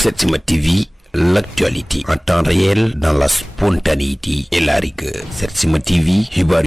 Setsima TV, l'actualité en temps réel dans la spontanéité et la rigueur. Setsima TV, xibaar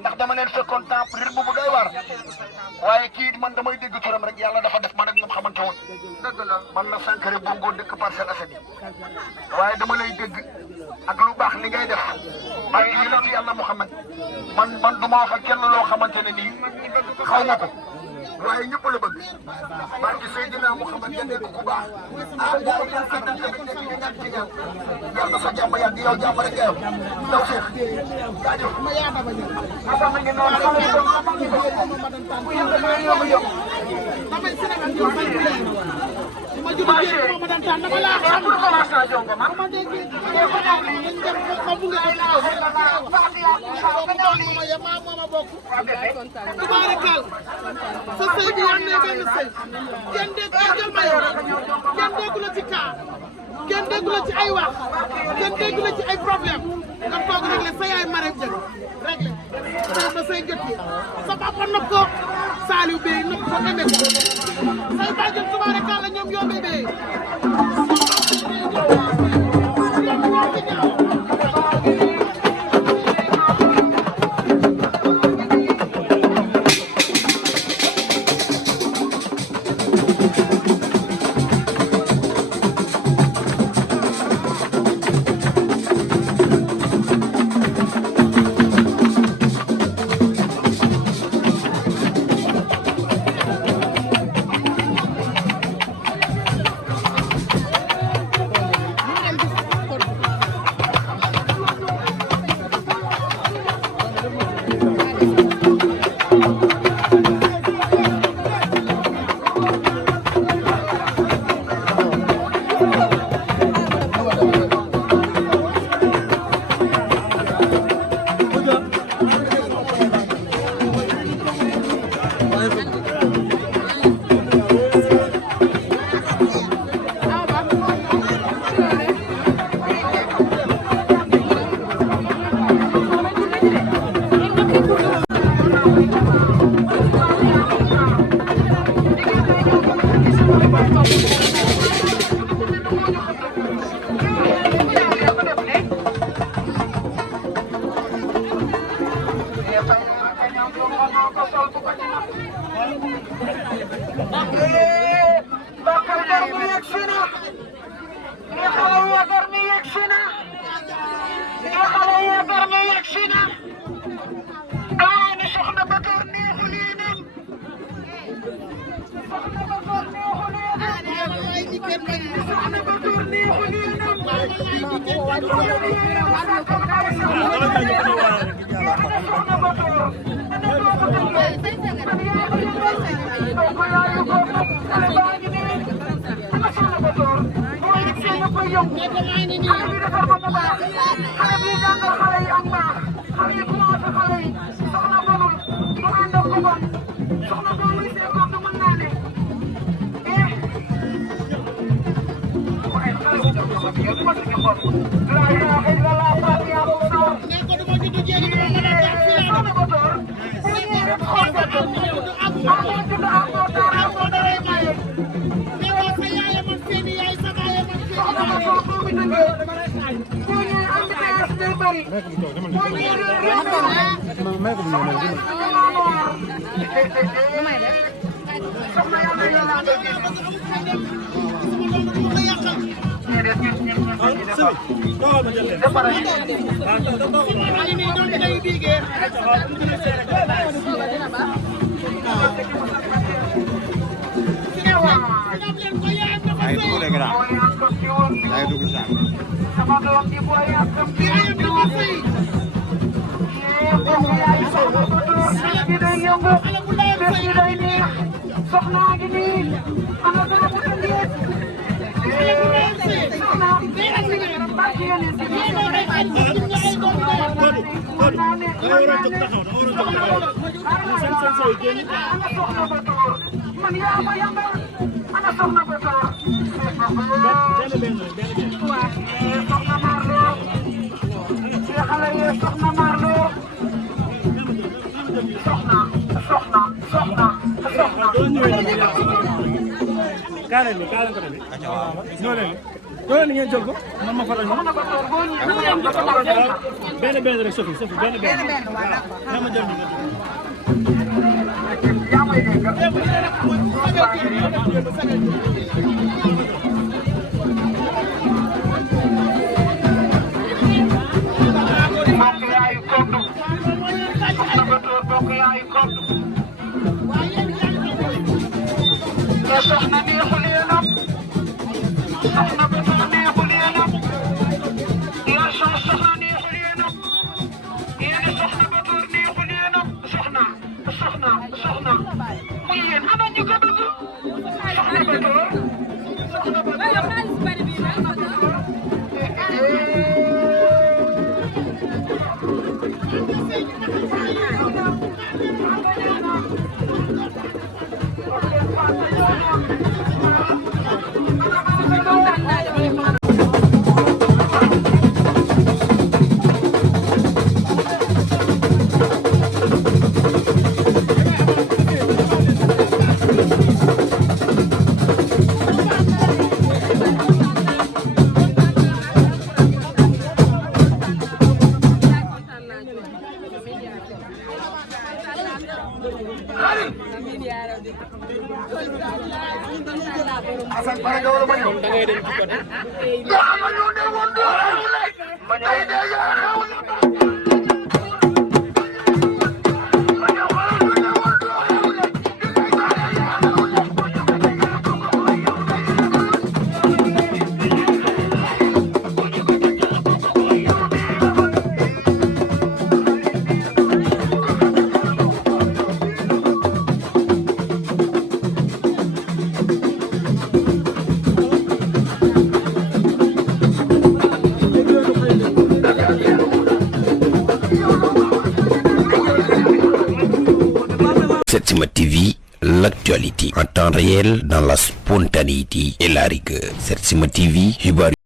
ndax dama leen fekkoon temps rythme bu doy waar waaye kii man damay dégg turam rek yàlla dafa def man ak ñoom xamante woon dëgg la man la Sankharé Bongo dëkk Parcelles Assainies waaye dama lay dégg ak lu baax li ngay def maa ngi yéene ci yàlla Muhammad man du ma wax ak kenn loo xamante ne nii xaw ma ko waaye ñëpp la bëgg barke Seydina Muhammad nga nekk ku baax gars yi nga àndal tamit nekk ñu ñaan ci ñaan yàlla sa jàmm yàgg yow jàmm rek nga yow taw Cheikh jaajëf asama ngi noonu sama yi doon ku yàlla maa yomb yomb damay Sénégal ñu ma jubu ma dan tan dama la xam lu commencé na jongo ma ma dégg ko daal ñu dem ko bu nga ma ya ma bokk tubaarikal sa sëy bi yàlla na benn sëy kenn dégg jël ma yow kenn déggu la ci kaa kenn déggu la ci ay wax kenn déggu la ci ay problème nga toog réglé sa yaay Marème Dieng réglé sëy ba say gët yi sa papa nopp ko Saliou Bey nopp ko eme ko say bàjjen tubaarikal la ñoom yoo bébé Setsima TV, l'actualité en temps réel dans la spontanéité et la rigueur. Setsima TV, xibaar